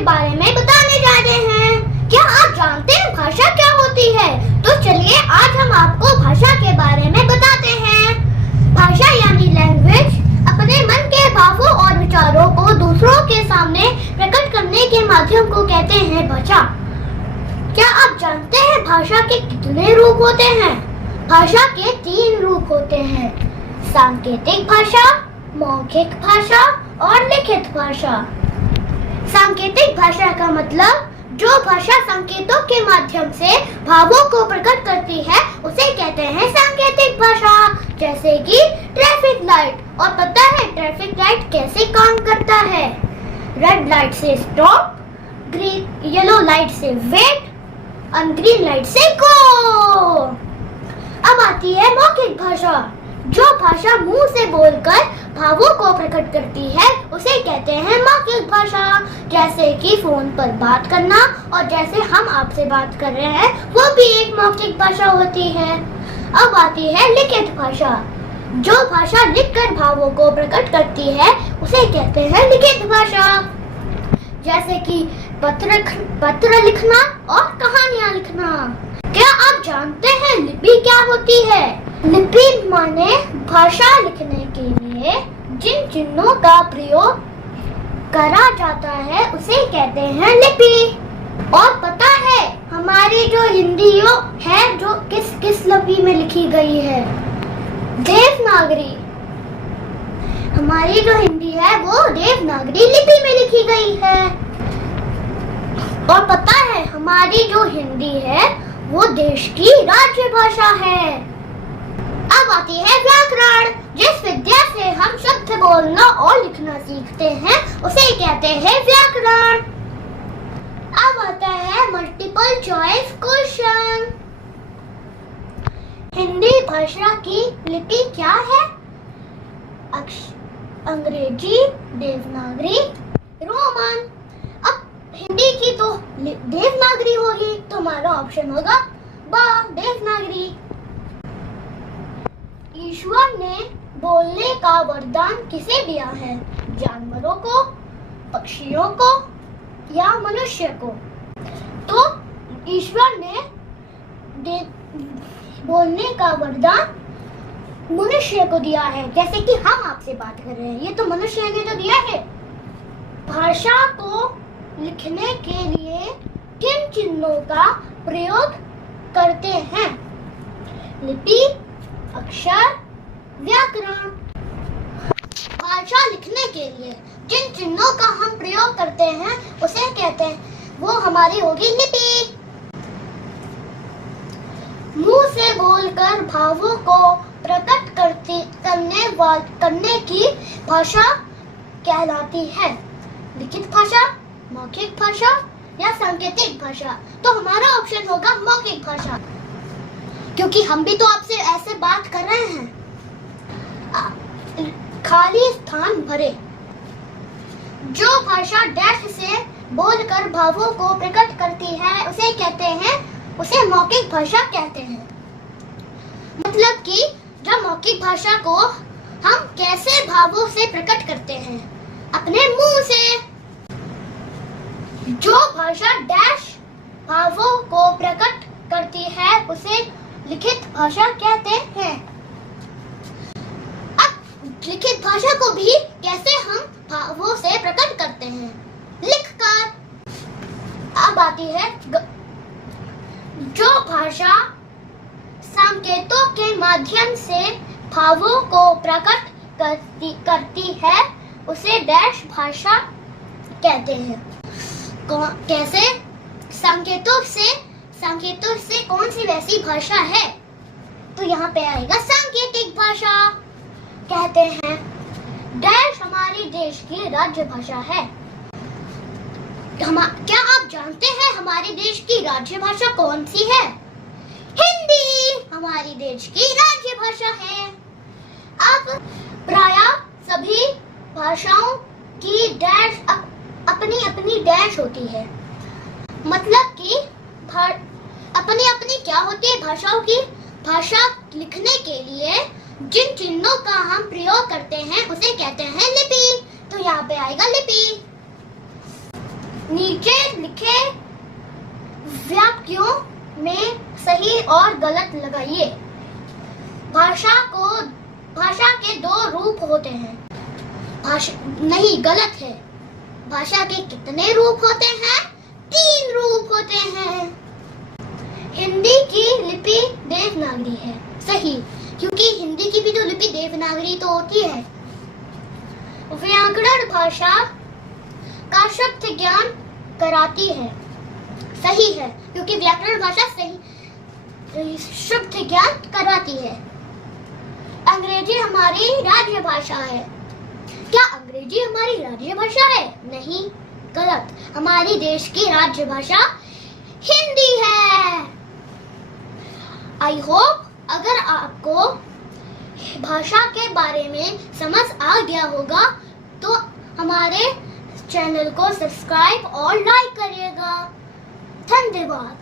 के बारे में बताने जा रहे हैं। क्या आप जानते हैं भाषा क्या होती है? तो चलिए आज हम आपको भाषा के बारे में बताते हैं। भाषा यानी लैंग्वेज अपने मन के भावों और विचारों को दूसरों के सामने प्रकट करने के माध्यम को कहते हैं भाषा। क्या आप जानते हैं भाषा के कितने रूप होते हैं? भाषा के 3 रूप होते हैं, सांकेतिक भाषा, मौखिक भाषा और लिखित भाषा। सांकेतिक भाषा का मतलब जो भाषा संकेतों के माध्यम से भावों को प्रकट करती है उसे कहते हैं सांकेतिक भाषा। जैसे कि ट्रैफिक लाइट, और पता है ट्रैफिक लाइट कैसे काम करता है? रेड लाइट से स्टॉप, ग्रीन येलो लाइट से वेट और ग्रीन लाइट से गो। अब आती है मौखिक भाषा। जो भाषा मुंह से बोलकर भावों को प्रकट करती है उसे कहते हैं मौखिक भाषा। जैसे कि फोन पर बात करना और जैसे हम आपसे बात कर रहे हैं वो भी एक मौखिक भाषा होती है। अब आती है लिखित भाषा। जो भाषा लिखकर भावों को प्रकट करती है उसे कहते हैं लिखित भाषा। जैसे कि पत्र लिखना और कहानियां लिखना। क्या आप जानते हैं लिपि क्या होती है? लिपि माने भाषा लिखने के लिए जिन चिन्हों का प्रयोग करा जाता है उसे कहते हैं लिपि। और पता है हमारी जो हिंदी है जो किस लिपि में लिखी गई है? देवनागरी। हमारी जो हिंदी है वो देवनागरी लिपि में लिखी गई है। और पता है हमारी जो हिंदी है वो देश की राज्य भाषा है। अब आती है व्याकरण। जिस विद्या से हम शब्द बोलना और लिखना सीखते हैं उसे कहते हैं व्याकरण। अब आता है मल्टीपल चॉइस क्वेश्चन। हिंदी भाषा की लिपि क्या है? अंग्रेजी, देवनागरी, रोमन। अब हिंदी की तो देवनागरी होगी तो हमारा ऑप्शन होगा बा, देवनागरी। ईश्वर ने बोलने का वरदान किसे दिया है? जानवरों को, पक्षियों को या मनुष्य को? तो ईश्वर ने बोलने का वरदान मनुष्य को दिया है। जैसे कि हम आपसे बात कर रहे हैं, ये तो मनुष्य ने तो दिया है। भाषा को लिखने के लिए किन चिन्हों का प्रयोग करते हैं? लिपि, अक्षर, व्याकरण। भाषा लिखने के लिए जिन चिन्हों का हम प्रयोग करते हैं उसे कहते हैं, वो हमारी होगी लिपि। मुंह से बोलकर भावों को प्रकट करने की भाषा कहलाती है लिखित भाषा, मौखिक भाषा या सांकेतिक भाषा। तो हमारा ऑप्शन होगा मौखिक भाषा, क्योंकि हम भी तो आपसे ऐसे बात कर रहे हैं। खाली स्थान भरे। जो भाषा डैश से बोलकर भावों को प्रकट करती है उसे कहते हैं, उसे मौखिक भाषा कहते हैं। मतलब कि जब मौखिक भाषा को हम कैसे भावों से प्रकट करते हैं? अपने मुंह से। जो भाषा डैश भावों को प्रकट करती है उसे लिखित भाषा कहते हैं। अब लिखित भाषा को भी कैसे हम भावों से प्रकट करते हैं? लिखकर। अब आती है जो भाषा संकेतों के माध्यम से भावों को प्रकट करती है उसे डैश भाषा कहते हैं। कैसे? संकेतों से कौन सी वैसी भाषा है? तो यहाँ पे आएगा सांकेतिक भाषा। कहते हैं डैश हमारी देश की राज्य भाषा है। क्या आप जानते हैं हमारे देश की राज्य भाषा कौन सी है? हिंदी हमारी देश की राज्य भाषा है। अब प्रायः सभी भाषाओं की डैश अपनी अपनी डैश होती है। मतलब कि अपनी अपनी क्या होती है भाषाओं की? भाषा लिखने के लिए जिन चिन्हों का हम प्रयोग करते हैं उसे कहते हैं लिपि। तो यहाँ पे आएगा लिपि। नीचे लिखे वाक्यों में सही और गलत लगाइए। भाषा के दो रूप होते हैं। नहीं, गलत है। भाषा के कितने रूप होते हैं? 3 रूप होते हैं। हिंदी की लिपि देवनागरी है। सही, क्योंकि हिंदी की भी तो लिपि देवनागरी तो होती है। व्याकरण भाषा का शब्द ज्ञान कराती है। सही है, क्योंकि व्याकरण भाषा सही शब्द ज्ञान कराती है। अंग्रेजी हमारी राज्य भाषा है। क्या अंग्रेजी हमारी राज्य भाषा है? नहीं, गलत। हमारी देश की राज्य भाषा हिंदी है। आई होप अगर आपको भाषा के बारे में समझ आ गया होगा तो हमारे चैनल को सब्सक्राइब और लाइक करिएगा। धन्यवाद।